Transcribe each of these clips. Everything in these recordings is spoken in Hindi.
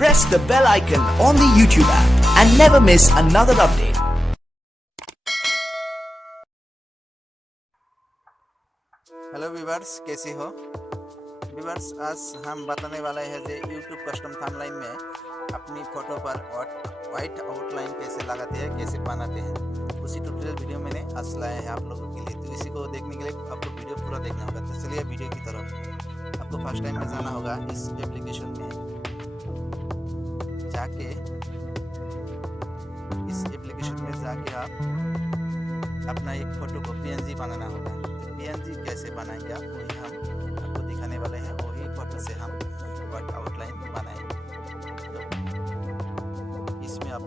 press the bell icon on the YouTube app and never miss another update. Hello viewers, कैसे हो व्यूवर्स? आज हम बताने वाले हैं कि YouTube कस्टम थंबनेल में अपनी फ़ोटो पर वाइट आउटलाइन कैसे लगाते हैं, कैसे बनाते हैं, उसी ट्यूटोरियल वीडियो मैंने आज लाया है आप लोगों के लिए। तो इसी को देखने के लिए आपको वीडियो पूरा देखना होगा। तो चलिए वीडियो की तरफ। आपको फर्स्ट टाइम में जाना होगा इस एप्लीकेशन में जाके, इस एप्लीकेशन में जाके आप अपना एक फ़ोटो को PNG बनाना होगा। PNG कैसे बनाएंगे आप, वही हम आपको दिखाने वाले हैं। वही फोटो से हम वाइट आउटलाइन बनाएंगे। तो इसमें आप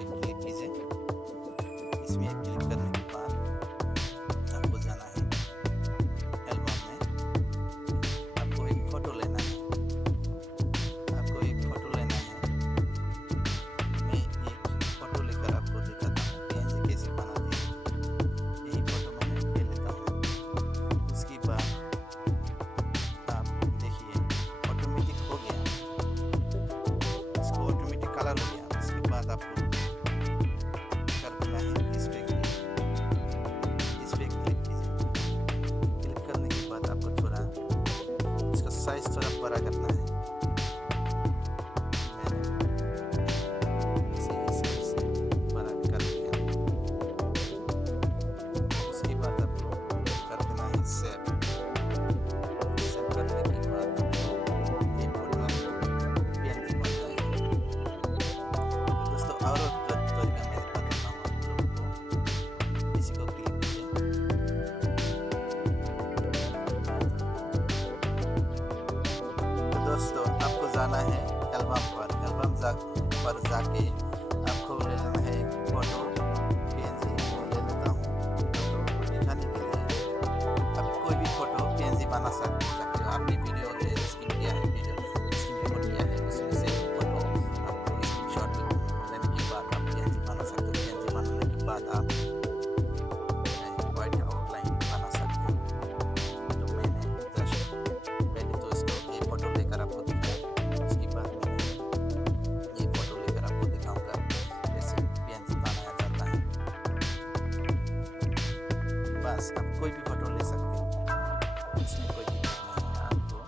एक क्लिक कीजिए। इसमें एक क्लिक करने के बाद आपको जाना है एल्बम में। आपको एक फ़ोटो लेना है। मैं एक फ़ोटो लेकर आपको दिखाता हूँ PNG कैसे बनाते हैं। यही फ़ोटो मैंने ले लेता हूँ। उसके बाद आप देखिए ऑटोमेटिक हो गया, इसको ऑटोमेटिक कलर हो गया। उसके बाद आपको कर देना है इस पे क्लिक कीजिए। क्लिक करने के बाद आपको थोड़ा इसका साइज थोड़ा बड़ा करना है। इसे इस हिसाब से बड़ा कर दिया। उसके बाद आपको कर देना है सेव करने के बाद ये फोटो PNG बन जाएगा। दोस्तों, और तरीका मैं बताता हूँ आप लोगों को। इसी को क्लिक कीजिए। तो दोस्तों, आपको जाना है एल्बम पर। पर जाके आपको ले लेना है एक फ़ोटो PNG। ले लेता हूँ तो दिखाने के लिए। आप कोई भी फ़ोटो PNG बना सकते हो। आपने वीडियो स्क्रीन किया है, वीडियो स्क्रीन रिकॉर्ड किया है, उसमें से फ़ोटो आपको स्क्रीनशॉट लेने के बाद आप PNG बना सकते हो। PNG बनाने के बाद आप वाइट आउटलाइन बना सकते हो। तो मैंने जस्ट पहले तो इसको ये फ़ोटो लेकर आपको दिखाया। उसके बाद मैंने ये फ़ोटो लेकर आपको दिखाऊंगा कैसे PNG बनाया जाता है। बस आप कोई भी फ़ोटो ले सकते हो, इसमें कोई दिक्कत नहीं है। आपको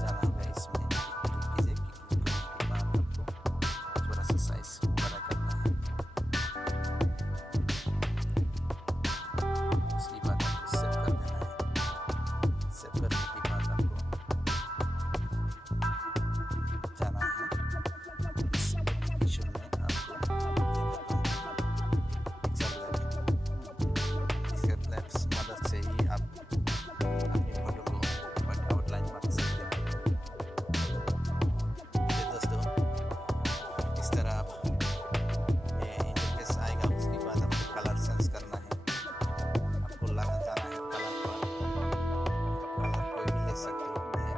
जाना होगा इसमें, क्लिक कीजिए। क्लिक करने के बाद आपको थोड़ा सा साइज बड़ा करना है। उसके बाद आपको सेव कर देना है। सेव करने के बाद आपको जाना है इस एप्लीकेशन में। आपको पिक्चर लैब्स मदद से ही आप अपनी फ़ोटो को वाइट आउटलाइन बना सकते हैं। ये दोस्तों, इस तरह आप ये इंटरफेस आएगा। उसके बाद आपको कलर सेंस करना है। आपको जाना है कलर पर। कलर कोई भी ले सकते हो। मैं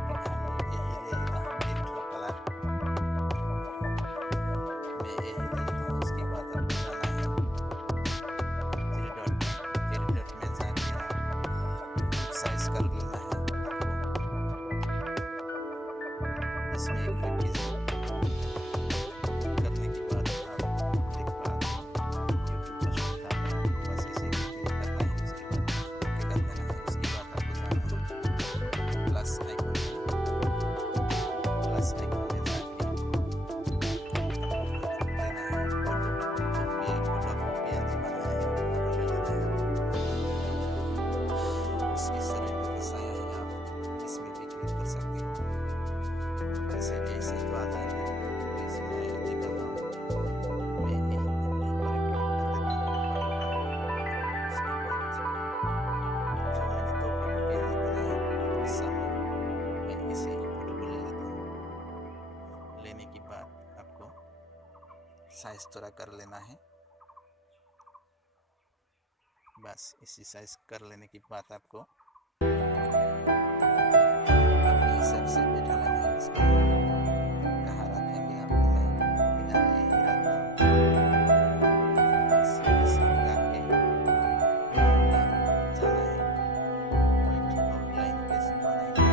यही ले लेता हूँ एक कलर। मैं यही ले लेता हूँ। उसके बाद आपको जाना है थ्री डॉट में जाके साइज कर लेना है। आपको इसमें एक क्लिक कीजिए। करने के बाद आप देख पाते हो यूट्यूब कस्टम थंबनेल। बस इसे क्लिक करना है। उसके बाद ओके कर देना है। उसके बाद आपको जाना है प्लस आइकन में। प्लस आइकन में जाके लेना है फोटो। जो भी फोटो आपको PNG बनाया है, फोटो ले लेना है। इस तरह इंटरफेस आया है। आप इसमें भी क्लिक कर सकते हो। ऐसे ऐसे तो आ जाएंगे। इसमें दिखाता हूँ। मैं यहीं पर क्लिक कर देता हूँ फोटो पर। उसके बाद जो मैंने दो फोटो PNG बनाए हैं आपके सामने, मैं इसी फोटो को ले लेता हूँ। लेने के बाद आपको साइज थोड़ा कर लेना है। बस इसी साइज कर लेने के बाद आपको अपने हिसाब से बैठा लेना है। इसको कहाँ रखेंगे आप, मैं इधर यही रखता हूँ। बस ऐसे रख के आप जाना है वाइट आउटलाइन कैसे बनाएंगे।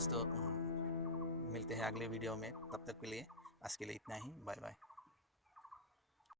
दोस्तों मिलते हैं अगले वीडियो में, तब तक के लिए आज के लिए इतना ही, बाय बाय।